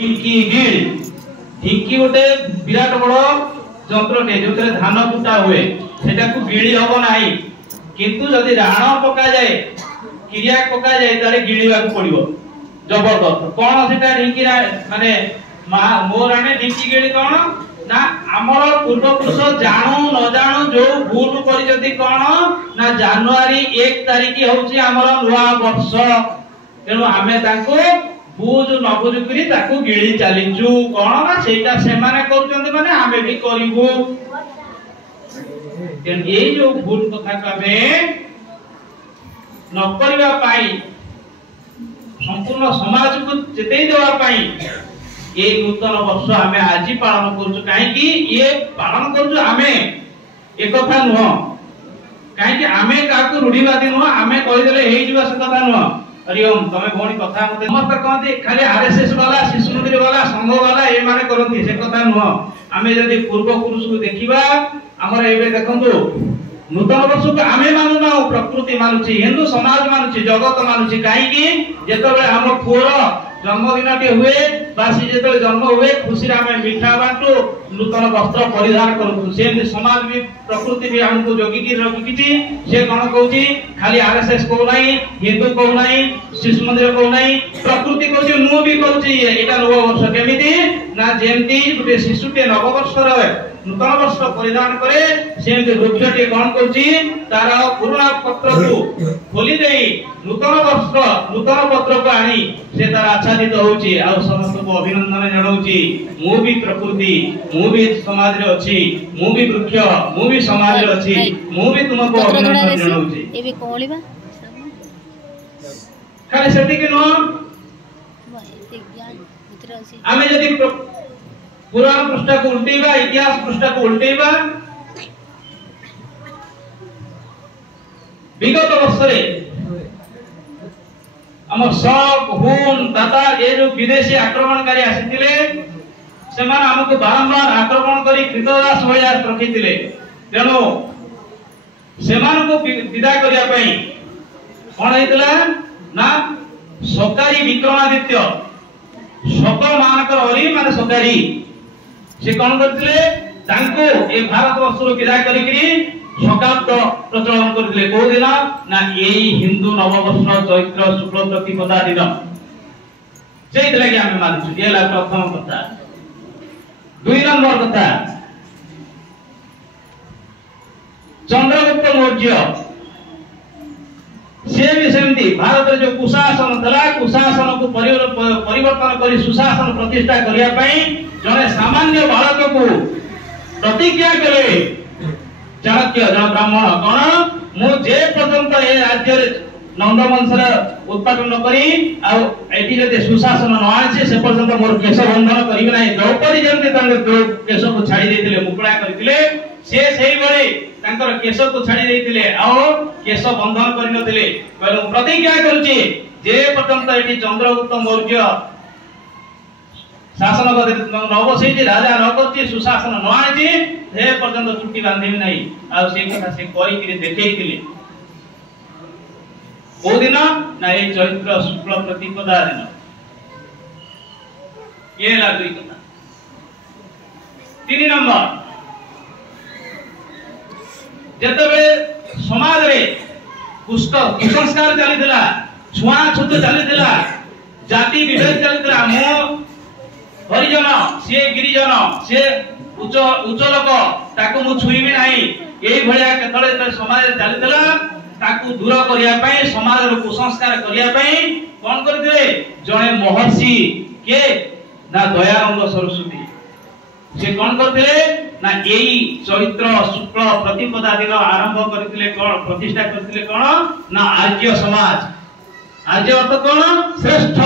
ढिंकी गिल ढिंकी गोटे विराट बड़ जंत्रटे जो धान कुटा हुए सेटा को गिली हबो नाही किंतु जदि राण पका जाए क्रिया पका जाए तारे गिलीबा को पड़िबो जबरदस्त कोन सेटा ढिंकी माने मो राणे ढिंकी गिली कोन ना हमर पूर्व पुरुष जानू न जानू जो भूल करिजति कोन ना जनवरी 1 तारिख होउची हमर नुवा वर्ष तेनु आमे ताको बुझ न बुझ करी ताको गिली चलीचु कोन ना सेटा से माने करूचंती माने आमे भी करिवु तेन ए जो भूल कथा कबे न करिवा पाई संपूर्ण समाज को चेतई देवा पाई ए नूतन वर्ष आमे आज पालन करूचु काहे कि ये पालन करूचु आमे एक कथा नुह काहे कि आमे काकू रूढ़ीवादी नुह आमे कहि देले हेइ जीवा से कथा नुह हरिओम तमे भौणी कथा मते समस्त कहते खाली आरएसएस वाला शिशु मंदिर वाला संघ वाला ए माने करथि से कथा नुह आमे जदि पूर्व पुरुष को देखिबा हमर एबे देखंतु नूतन वर्ष को आमे मानु ना प्रकृति मानुची हिंदू समाज मानुची जगत मानुची काहे कि जेतबे हम पुर जन्मदिनटे हुए बासी जेतबे जन्म हुए खुशी रे आमे मिठा बाटू नूतन वस्त्र परिधान करू से समाज भी प्रकृति भी हमको जोगी की रखिची से कोन कहूची खाली आरएसएस को नाही हिंदू को नाही शिशु मंदिर को नाही प्रकृति कहूची मु भी कहूची एटा नव वर्ष केमिति ना जेमती गुटे शिशुटे नव वर्ष रे नूतन वस्त्र परिधान करे सेमती वृक्षटे कोन कहूची तार पुराना पत्र को खोली देई नूतन वस्त्र नूतन पत्र को आनी से तार आच्छादित होउची आ समस्त को अभिनंदन जणाउची मु भी प्रकृति मु भी समाज रे अछि मु भी वृक्ष मु भी समाज रे अछि मु भी तुमको अभिनंदन जणाउची एबे कोलिबा खाली सेति के नो आमे जदि पुराण पृष्ठ को उल्टेबा इतिहास पृष्ठ को उल्टेबा विगत वर्ष रे हम सब हुन दाता ये जो विदेशी आक्रमणकारी आसीतिले सेमान हमको बारंबार आक्रमण करी कृतदास होया रखितिले तेनो सेमान को विदा करिया पई कोन हेतला ना सकारी विक्रमादित्य सकल मानकर हरि माने सकारी से कोन करतिले तांको ए भारत वर्ष रो विदा करी करी शकाब्द प्रचलन करतिले को दिन ना एई हिंदू नववर्ष चैत्र शुक्ल प्रतिपदा दिन सेइत लागि हम मानछु एला प्रथम कथा दुई नंबर कथा चंद्रगुप्त मौर्य से भी सेमती भारत जो कुशासन थला कुशासन को परिवर्तन करी सुशासन प्रतिष्ठा करिया पई जने सामान्य बालक को प्रतिज्ञा कले चाणक्य जन ब्राह्मण कोन मु जे पर्यंत ए राज्य रे नंदवंशर उत्पादन करी आ एटी जते सुशासन न आछे से पर्यंत मोर केश बंधन करिबे नै द्रौपदी जंते तांगे केश को छाड़ी देतिले मुकुड़ा करतिले से सेही बळे तांकर केश को छाड़ी देतिले आ केश बंधन करि नथिले कहलो प्रतिज्ञा करूची जे पर्यंत एटी चंद्रगुप्त मौर्य शासन करे नवसे जे राजा न करची सुशासन न आछि हे पर्यंत चुट्टी बांधिबे नै आ से कथा से कहि कि देखैतिले ओ दिन ना ए चैत्र शुक्ल प्रतिपदा दिन ये लागई कथा 3 नंबर जेतबे समाज रे कुसंस्कार चलीथिला छुआ छुत चलीथिला जाति विभेद चलीथिला मो हरिजन से गिरिजन से उच्च लोक ताको मु छुईबे नाही एई भलिया केतळे समाज रे चलीथिला ताकू दूर करिया पई समाज रो कुसंस्कार करिया पई कोन करथिले जणे महर्षि के ना दयानंद सरस्वती से कोन करथिले ना एई चैत्र शुक्ल प्रतिपदा दिन आरंभ करथिले कोन प्रतिष्ठा करथिले कोन ना आर्य समाज आर्य अर्थ कोन श्रेष्ठ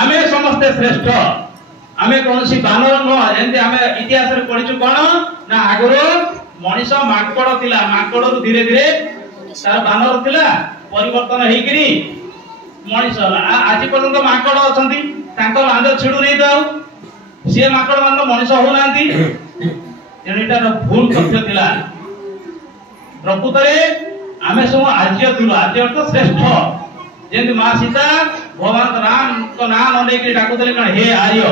आमे समस्त श्रेष्ठ आमे कोनसी बानर न जेंते आमे इतिहास रे पढिछु कोन ना आगरो मनीष माकड़ थिला माकड़ रु धीरे धीरे तार बानर थिला परिवर्तन हेई करी मनीष आज पर्यंत माकड़ अछंती तांको लांद छिडु नै दाउ से माकड़ मान मनीष हो नांती एटा भूल तथ्य थिला प्रकृतरे आमे सब आर्य थिलु आर्य अर्थ श्रेष्ठ जेंति मां सीता भगवान राम को ना नने के डाकुतले कण हे आर्य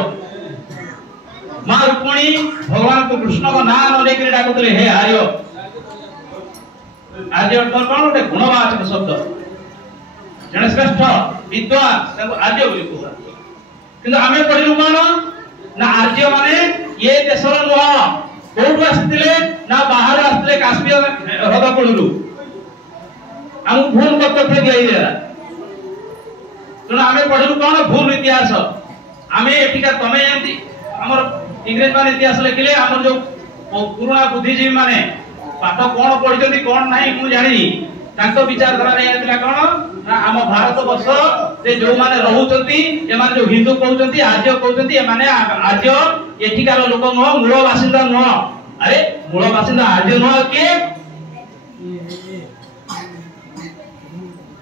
मां रुक्मिणी भगवान को कृष्ण को ना नने के डाकुतले हे आर्य आर्य अर्थ कोन ओटे गुणवाचक शब्द जने श्रेष्ठ विद्वान ताको आर्य बोली कहू किंतु आमे पढिलु कोन ना आर्य माने ये देशर नुह कोठु आस्तिले ना बाहर आस्तिले काश्मीर हृदयपुरु हम भूल तथ्य दिया तेणु आमे पढिलु कोन भूल इतिहास आमे एटिका तमे जानती हमर इंग्रेज माने इतिहास लिखिले हमर जो पुराना बुद्धिजीवी माने पाठ कोन पढिजंती कोन नाही मु जानिनी तांको विचारधारा नै आतिला कोन ना हम भारत वर्ष से जो माने रहउचंती ए माने जो हिंदू कहउचंती आर्य कहउचंती ए माने आर्य एटिकार लोक न मूल बासिंदा न अरे मूल बासिंदा आर्य न के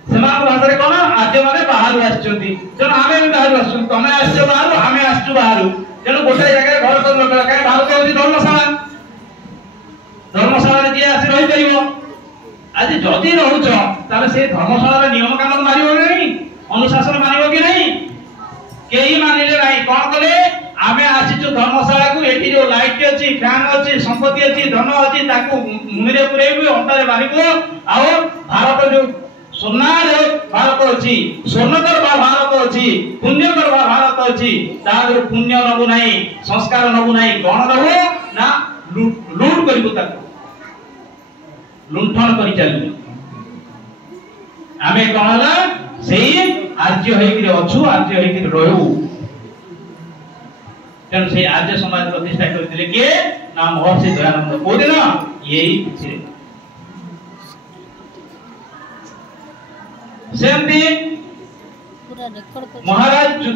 समान भाषा रे कोन आर्य माने बाहर आछचंती तेणु आमे बाहर आछचु तमे आछो बाहर आमे आछचु बाहर तेणु गोटे जगह घर कर लोक काहे भारत होती धर्मशाला रे किए आसी रहि परिबो आज जदि रहउछ ताले से धर्मशाला रे नियम कानून मारिबो नै अनुशासन मानिबो कि नै केही मानिले नै कोन कले आमे आसीचु धर्मशाला को एठी जो लाइट अछि फैन अछि संपत्ति अछि धन अछि ताकू मुनिरे पुरेबो अंटारे मारिबो आ भारत जो सोनार भारत अछि स्वर्णकर भारत अछि पुण्यकर भारत अछि तागर पुण्य नबु नै संस्कार नबु नै कोन रहू ना लूट करिबो ताकू लुंठन करि चलबो आमे कहला सेही आर्य होइकि अछु आर्य होइकि रहू तेणु से आर्य समाज प्रतिष्ठा करथिले के ना महर्षि दयानंद कोदिन यही छे सेमती महाराज